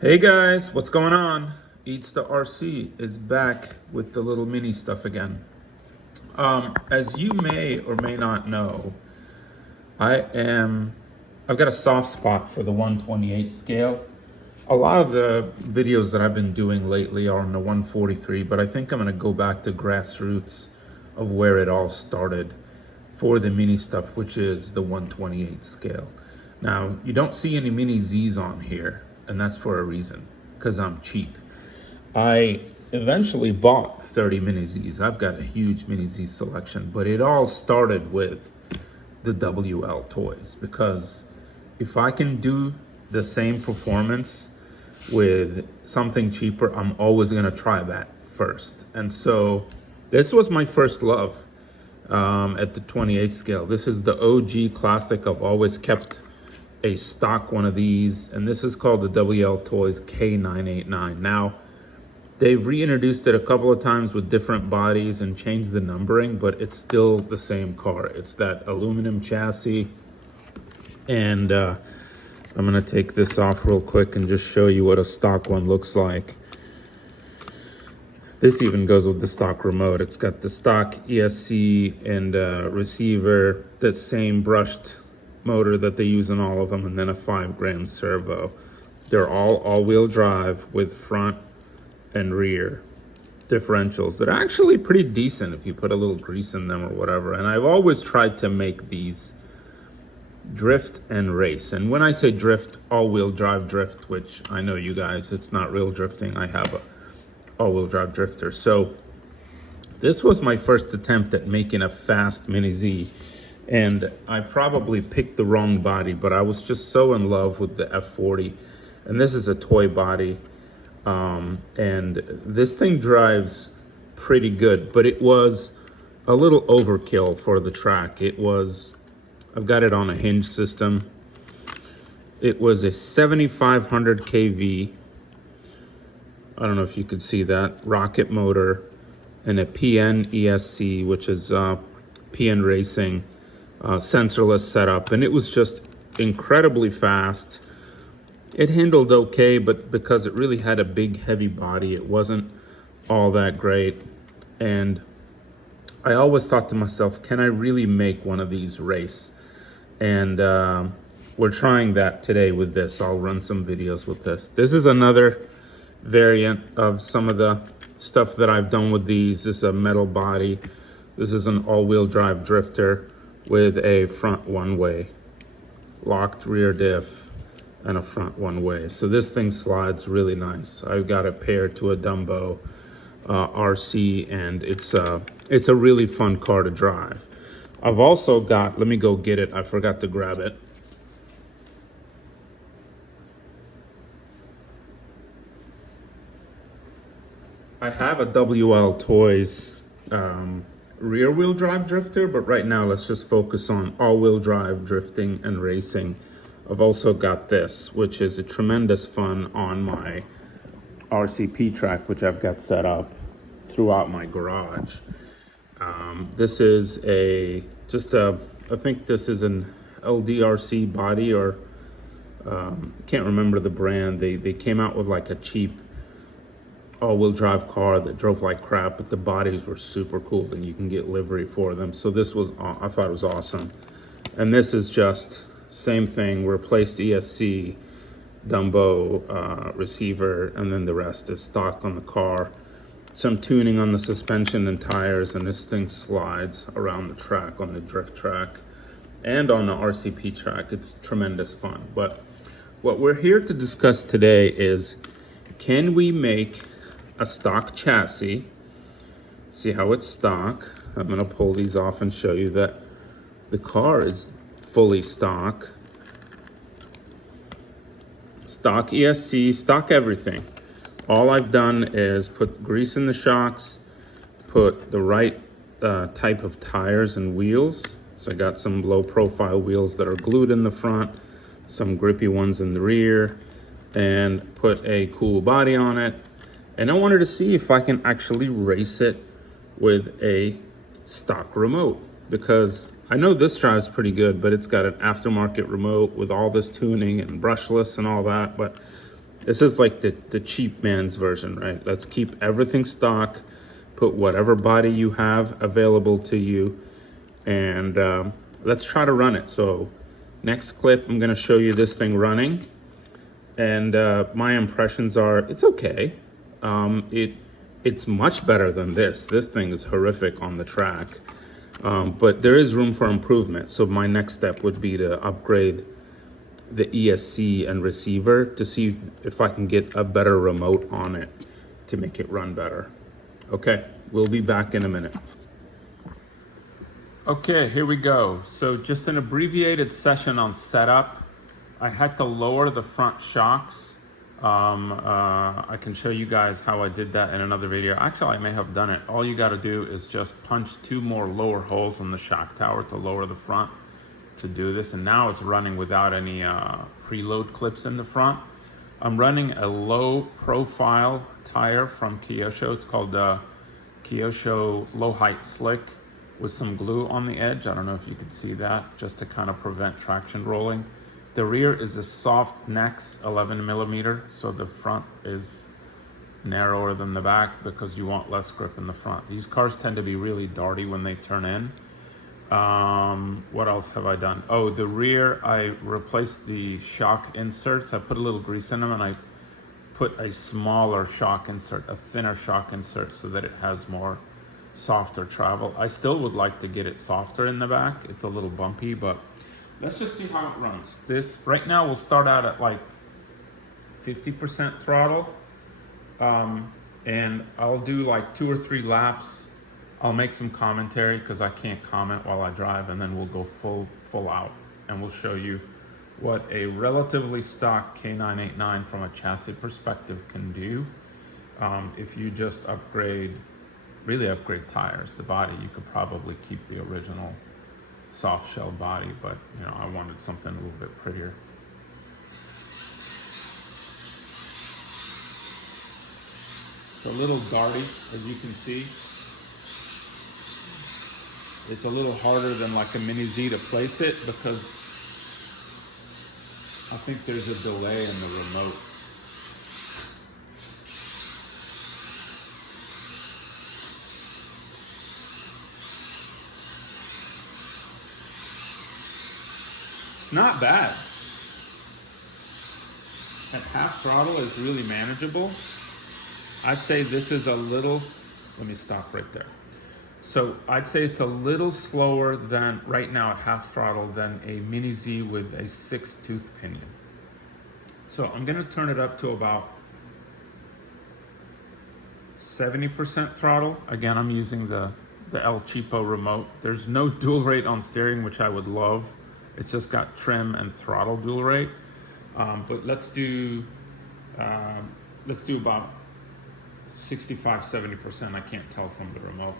Hey guys, what's going on? Eats the RC is back with the little mini stuff again. As you may or may not know, I've got a soft spot for the 128 scale. A lot of the videos that I've been doing lately are on the 143, but I think I'm gonna go back to grassroots of where it all started for the mini stuff, which is the 128 scale. Now, you don't see any mini Z's on here, and that's for a reason, because I'm cheap. I eventually bought 30 mini Z's. I've got a huge mini Z selection, but it all started with the WLToys, because if I can do the same performance with something cheaper, I'm always gonna try that first. And so this was my first love at the 28 scale. This is the OG classic. I've always kept a stock one of these, and this is called the WLToys k989. Now, they've reintroduced it a couple of times with different bodies and changed the numbering, but it's still the same car. It's that aluminum chassis. And I'm gonna take this off real quick and just show you what a stock one looks like. This even goes with the stock remote. It's got the stock ESC and receiver, that same brushed motor that they use in all of them, and then a 5-gram servo. They're all-wheel drive with front and rear differentials that are actually pretty decent if you put a little grease in them or whatever. And I've always tried to make these drift and race. And when I say drift, all-wheel drive drift, which I know you guys, it's not real drifting. I have a all-wheel drive drifter. So this was my first attempt at making a fast mini Z. And I probably picked the wrong body, but I was just so in love with the F40. And this is a toy body. And this thing drives pretty good, but it was a little overkill for the track. I've got it on a hinge system. It was a 7,500 kV. I don't know if you could see that, rocket motor, and a PN ESC, which is PN Racing. Sensorless setup, and it was just incredibly fast. It handled okay, but because it really had a big heavy body, it wasn't all that great. And I always thought to myself, can I really make one of these race? And we're trying that today with this. I'll run some videos with this. This is another variant of some of the stuff that I've done with these. This is a metal body. This is an all-wheel drive drifter with a front one-way, locked rear diff, and a front one-way. So this thing slides really nice. I've got it paired to a Dumbo RC, and it's a really fun car to drive. I've also got, let me go get it. I forgot to grab it. I have a WLToys rear wheel drive drifter, but right now let's just focus on all-wheel drive drifting and racing. I've also got this, which is a tremendous fun on my RCP track, which I've got set up throughout my garage. This is I think this is an LDRC body, or can't remember the brand. They came out with like a cheap all-wheel drive car that drove like crap, but the bodies were super cool, and you can get livery for them. So this was, I thought it was awesome. And this is just same thing, replaced ESC, Dumbo receiver, and then the rest is stock on the car. Some tuning on the suspension and tires, and this thing slides around the track on the drift track and on the RCP track. It's tremendous fun. But what we're here to discuss today is, can we make a stock chassis? See how it's stock. I'm gonna pull these off and show you that the car is fully stock. Stock ESC, stock everything. All I've done is put grease in the shocks, put the right type of tires and wheels. So I got some low profile wheels that are glued in the front, some grippy ones in the rear, and put a cool body on it. And I wanted to see if I can actually race it with a stock remote, because I know this drives pretty good, but it's got an aftermarket remote with all this tuning and brushless and all that. But This is like the cheap man's version, right? Let's keep everything stock, put whatever body you have available to you, and let's try to run it. So next clip, I'm gonna show you this thing running, and my impressions are, it's okay. It's much better than this. This thing is horrific on the track, but there is room for improvement. So my next step would be to upgrade the ESC and receiver to see if I can get a better remote on it to make it run better. Okay, we'll be back in a minute. Okay, here we go. So just an abbreviated session on setup. I had to lower the front shocks. I can show you guys how I did that in another video. Actually, I may have done it. All you got to do is just punch 2 more lower holes in the shock tower to lower the front to do this. And now it's running without any preload clips in the front. I'm running a low profile tire from Kyosho. It's called the Kyosho Low Height Slick with some glue on the edge. I don't know if you can see that, just to kind of prevent traction rolling. The rear is a soft Nex 11 millimeter, so the front is narrower than the back because you want less grip in the front. These cars tend to be really darty when they turn in. What else have I done? Oh, the rear, I replaced the shock inserts. I put a little grease in them, and I put a smaller shock insert, a thinner shock insert, so that it has more softer travel. I still would like to get it softer in the back. It's a little bumpy, but let's just see how it runs. This right now will start out at like 50% throttle, and I'll do like 2 or 3 laps. I'll make some commentary because I can't comment while I drive, and then we'll go full out, and we'll show you what a relatively stock K989 from a chassis perspective can do. If you just really upgrade tires, the body, you could probably keep the original soft shell body, but you know, I wanted something a little bit prettier. It's a little darty, as you can see. It's a little harder than like a Mini Z to place it because I think there's a delay in the remote. Not bad. At half throttle is really manageable. I'd say this is a little, let me stop right there. So I'd say it's a little slower than, right now at half throttle, than a Mini Z with a 6-tooth pinion. So I'm gonna turn it up to about 70% throttle. Again, I'm using the El Cheapo remote. There's no dual rate on steering, which I would love. It's just got trim and throttle dual rate. But let's do about 65, 70%. I can't tell from the remote.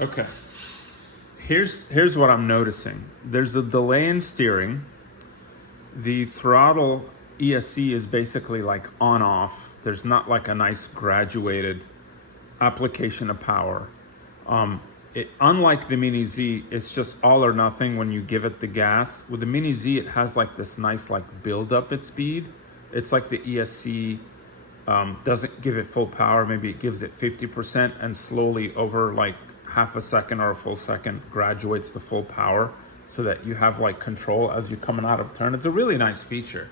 Okay, here's what I'm noticing. There's a delay in steering. The throttle ESC is basically like on off. There's not like a nice graduated application of power. Unlike the Mini Z, it's just all or nothing when you give it the gas. With the Mini Z, it has like this nice like build up at speed. It's like the ESC doesn't give it full power. Maybe it gives it 50% and slowly over like half a second or a full second graduates the full power so that you have like control as you're coming out of turn. It's a really nice feature.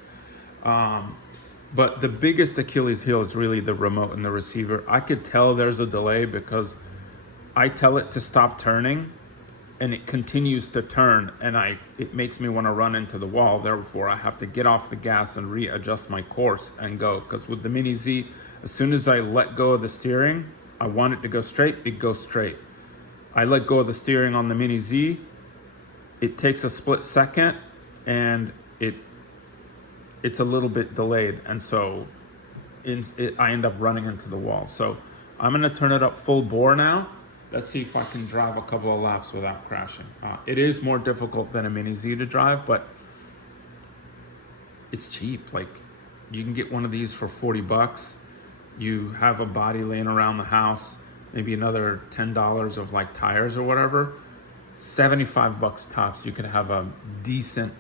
But the biggest Achilles heel is really the remote and the receiver. I could tell there's a delay because I tell it to stop turning and it continues to turn, and it makes me want to run into the wall. Therefore, I have to get off the gas and readjust my course and go. Because with the Mini Z, as soon as I let go of the steering, I want it to go straight, it goes straight. I let go of the steering on the Mini Z, it takes a split second and it it's a little bit delayed, and so I end up running into the wall. So I'm gonna turn it up full bore now. Let's see if I can drive a couple of laps without crashing. It is more difficult than a Mini Z to drive, but it's cheap. Like, you can get one of these for 40 bucks. You have a body laying around the house, maybe another $10 of like tires or whatever. 75 bucks tops, you could have a decent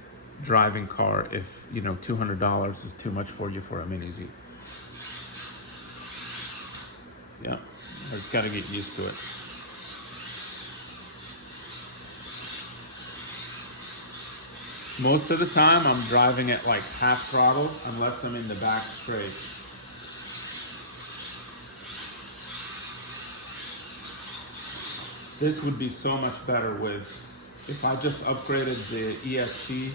driving car if, you know, $200 is too much for you for a Mini Z. Yeah, I just gotta get used to it. Most of the time I'm driving at like half throttle unless I'm in the back straight. This would be so much better if I just upgraded the ESC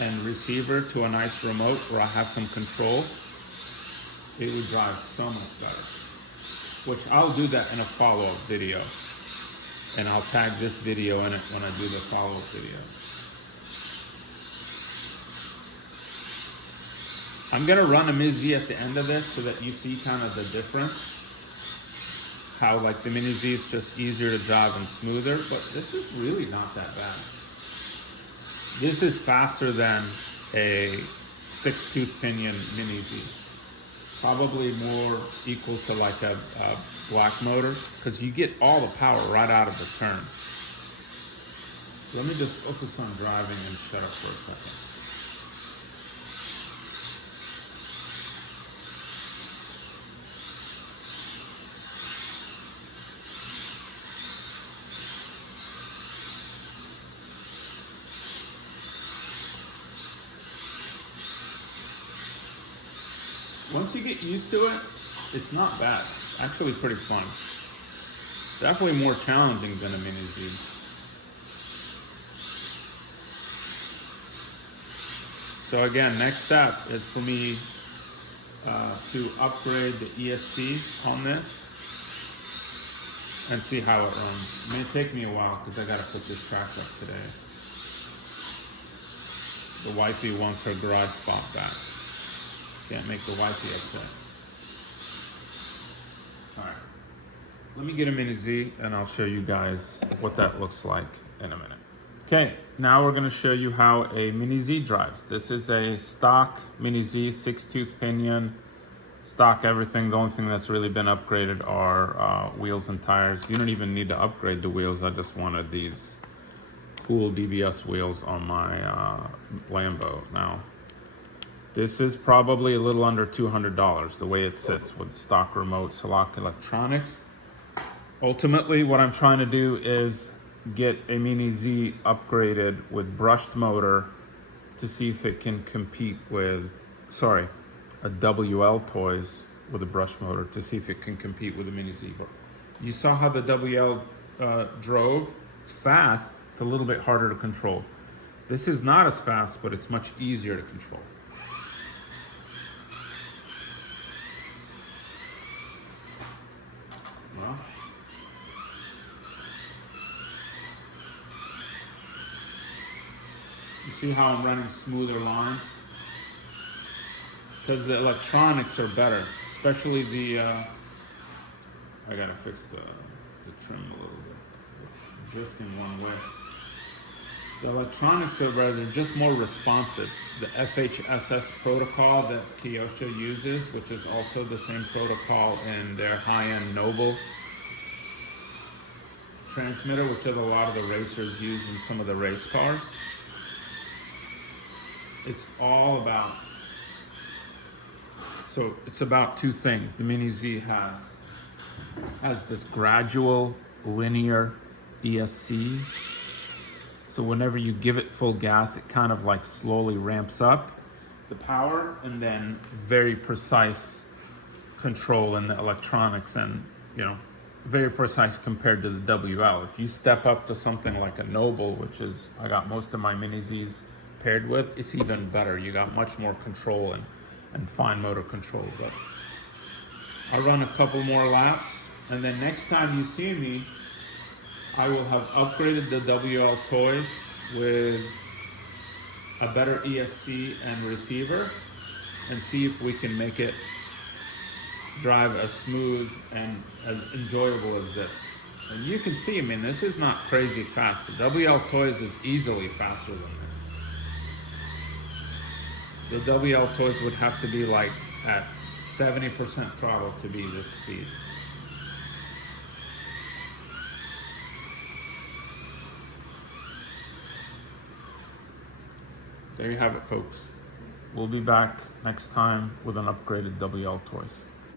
and receiver to a nice remote where I have some control. It would drive so much better. Which I'll do that in a follow-up video. And I'll tag this video in it when I do the follow-up video. I'm gonna run a Mini Z at the end of this so that you see kind of the difference. How like the Mini Z is just easier to drive and smoother, but this is really not that bad. This is faster than a 6-tooth pinion Mini Z. Probably more equal to like a black motor, because you get all the power right out of the turn. Let me just focus on driving and shut up for a second. Once you get used to it, it's not bad. It's actually pretty fun. Definitely more challenging than a Mini Z. So again, next step is for me to upgrade the ESC on this and see how it runs. It may take me a while because I gotta put this track up today. The wifey wants her garage spot back. Can't make the wifey upset. All right, let me get a Mini Z and I'll show you guys what that looks like in a minute. Okay, now we're gonna show you how a Mini Z drives. This is a stock Mini Z, 6-tooth pinion, stock everything. The only thing that's really been upgraded are wheels and tires. You don't even need to upgrade the wheels. I just wanted these cool BBS wheels on my Lambo. Now, this is probably a little under $200 the way it sits with stock remote, stock electronics. Ultimately, what I'm trying to do is get a Mini Z upgraded with brushed motor to see if it can compete with, a WLToys with a brush motor to see if it can compete with a Mini Z. You saw how the WL drove? It's fast, it's a little bit harder to control. This is not as fast, but it's much easier to control. Well, you see how I'm running smoother lines? Because the electronics are better, especially the, I gotta fix the trim a little bit. It's drifting one way. The electronics are better, they're just more responsive. The FHSS protocol that Kyosho uses, which is also the same protocol in their high-end Noble transmitter, which a lot of the racers use in some of the race cars. It's all about, so it's about two things. The Mini Z has this gradual linear ESC. So whenever you give it full gas, it kind of like slowly ramps up the power, and then very precise control in the electronics, and very precise compared to the WL. If you step up to something like a Noble, which is I got most of my Mini Zs paired with, it's even better. You got much more control and fine motor control. But I'll run a couple more laps, and then next time you see me, I will have upgraded the WLToys with a better ESC and receiver and see if we can make it drive as smooth and as enjoyable as this. And you can see, I mean, this is not crazy fast. The WLToys is easily faster than this. The WLToys would have to be like at 70% throttle to be this speed. There you have it, folks. We'll be back next time with an upgraded WLToys.